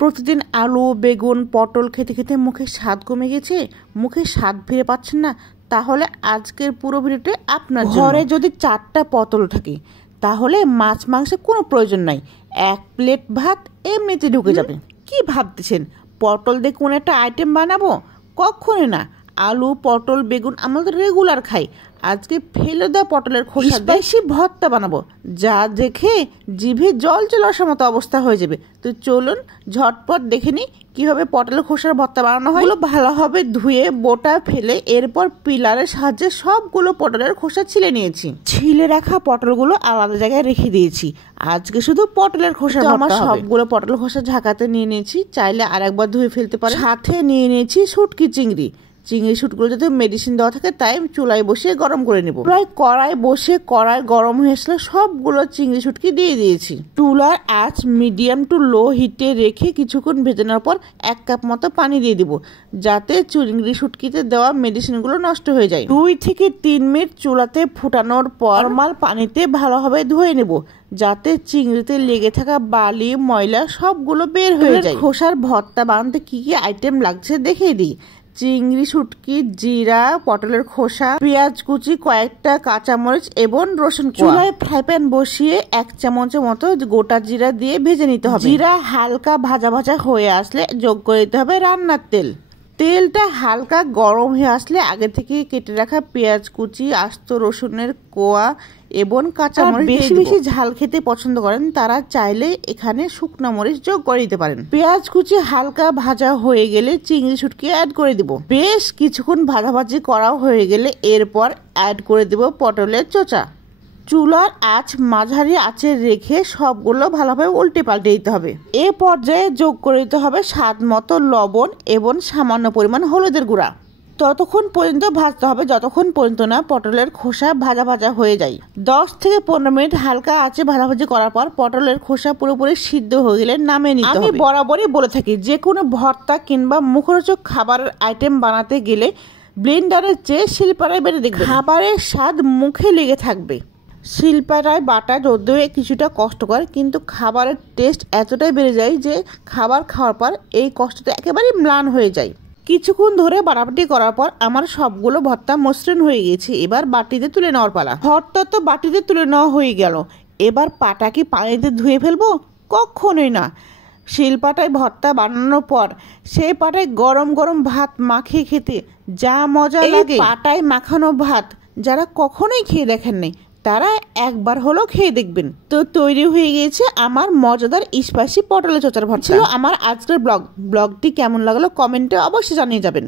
প্রতিদিন আলু বেগুন পটল খেতে খেতে মুখের স্বাদ কমে গেছে, মুখের স্বাদ ফিরে পাচ্ছেন না, তাহলে আজকের পুরো ভিডিওটি আপনার জন্য। ঘরে যদি 4টা পটল থাকে তাহলে মাছ মাংসের কোনো প্রয়োজন নাই, 1 প্লেট ভাত এমনিতে ঢুকে যাবে। কি ভাবতেছেন পটল দিয়ে কোন একটা আইটেম বানাবো? কখনোই না। আলু পটল বেগুন আমরা তো রেগুলার খাই, আজকে ফেলে দেওয়া পটলের খোসা বেশি ভর্তা বানাবো, যা দেখে জিভে জল চলে আসার মতো অবস্থা হয়ে যাবে। তো চলুন ঝটপট দেখে নিই কিভাবে পটলের খোসার ভর্তা বানানো হয়। ভালোভাবে ধুয়ে বোটা ফেলে এরপর পিলারের সাহায্যে সবগুলো পটলের খোসা ছিলে নিয়েছি। ছিলে রাখা পটলগুলো আলাদা জায়গায় রেখে দিয়েছি। আজকে শুধু পটলের খোসা আমার সবগুলো পটল খোসা ঝাঁকাতে নিয়ে নিয়েছি, চাইলে আরেকবার ধুয়ে ফেলতে পারেন। সাথে নিয়ে নিয়েছি শুটকি চিংড়ি। চিংড়ি শুটগুলো যাতে মেডিসিন দেওয়া থাকে তাই চুলায় বসিয়ে গরম করে নেব। প্রায় কড়াই বসে কড়াই গরম হয়ে আসলে সবগুলো চিংড়ি শুটকি দিয়ে দিয়েছি। চুলার আঁচ মিডিয়াম টু লো হিটে রেখে কিছুক্ষণ ভেজে নেওয়ার পর 1 কাপ মতো পানি দিয়ে দিব, যাতে চিংড়ি শুটকিতে দেওয়া মেডিসিনগুলো নষ্ট হয়ে যায়। 2 থেকে 3 মিনিট চুলাতে ফুটানোর পর নরমাল পানিতে ভালোভাবে ধুয়ে নেব, যাতে চিংড়িতে লেগে থাকা বালি ময়লা সবগুলো বের হয়ে যায়। খোসার ভর্তা বানাতে কি কি আইটেম লাগছে দেখিয়ে দিই। চিংড়ি শুটকি, জিরা, পটলের খোসা, পেঁয়াজ কুচি, কয়েকটা কাঁচামরিচ এবং রসুন। চুলায় ফ্রাই প্যান বসিয়ে 1 চামচের মতো গোটা জিরা দিয়ে ভেজে নিতে হবে। জিরা হালকা ভাজা ভাজা হয়ে আসলে যোগ করে দিতে হবে রান্নার তেল। তেলটা হালকা গরম হয়ে আসলে আগে থেকে কেটে রাখা পেঁয়াজ কুচি, আস্ত রসুনের কোয়া এবং কাঁচামরিচ। বেশি বেশি ঝাল খেতে পছন্দ করেন তারা চাইলে এখানে শুকনো মরিচ যোগ করে দিতে পারেন। পেঁয়াজ কুচি হালকা ভাজা হয়ে গেলে চিংড়ি শুটকি অ্যাড করে দিব। বেশ কিছুক্ষণ ভাজাভাজি করাও হয়ে গেলে এরপর অ্যাড করে দেব পটলের চোচা। চুলার আঁচ মাঝারি আঁচে রেখে সবগুলো ভালোভাবে উল্টে পাল্টে দিতে হবে। এ পর্যায়ে যোগ করে দিতে হবে স্বাদ মতো লবণ এবং সামান্য পরিমাণ হলুদের গুঁড়া। ততক্ষণ পর্যন্ত ভাজতে হবে যতক্ষণ পর্যন্ত না পটলের খোসা ভাজা ভাজা হয়ে যায়। 10 থেকে 15 মিনিট হালকা আঁচে ভাজাভাজি করার পর পটলের খোসা পুরোপুরি সিদ্ধ হয়ে গেলে নামিয়ে নিতে হবে। আমি বরাবরই বলে থাকি যে কোনো ভর্তা কিংবা মুখরোচক খাবারের আইটেম বানাতে গেলে ব্লেন্ডারের চেয়ে শিলপাটায় বেটে দেখবে, খাবারের স্বাদ মুখে লেগে থাকবে। শিলপাটায় বাটা যদিও কিছুটা কষ্টকর, কিন্তু খাবারের টেস্ট এতটাই বেড়ে যায় যে খাবার খাওয়ার পর এই কষ্টটা একেবারে ম্লান হয়ে যায়। কিছুক্ষণ ধরে বাটাবাটি করার পর আমার সবগুলো ভর্তা মসৃণ হয়ে গেছে। এবার বাটিতে তুলে নেওয়ার পালা। ভর্তা তো বাটিতে তুলে নেওয়া হয়ে গেল, এবার পাটা কি পানিতে ধুয়ে ফেলবো? কখনোই না। শিলপাটায় ভর্তা বানানোর পর সেই পাটায় গরম গরম ভাত মাখিয়ে খেতে যা মজা লাগে। পাটায় মাখানো ভাত যারা কখনোই খেয়ে দেখেননি তারা একবার হলেও খেয়ে দেখবেন। তো তৈরি হয়ে গিয়েছে আমার মজাদার স্পাইসি পটলের চোচার ভর্তা। ছিল আমার আজকের ব্লগটি কেমন লাগলো কমেন্টে অবশ্যই জানিয়ে যাবেন।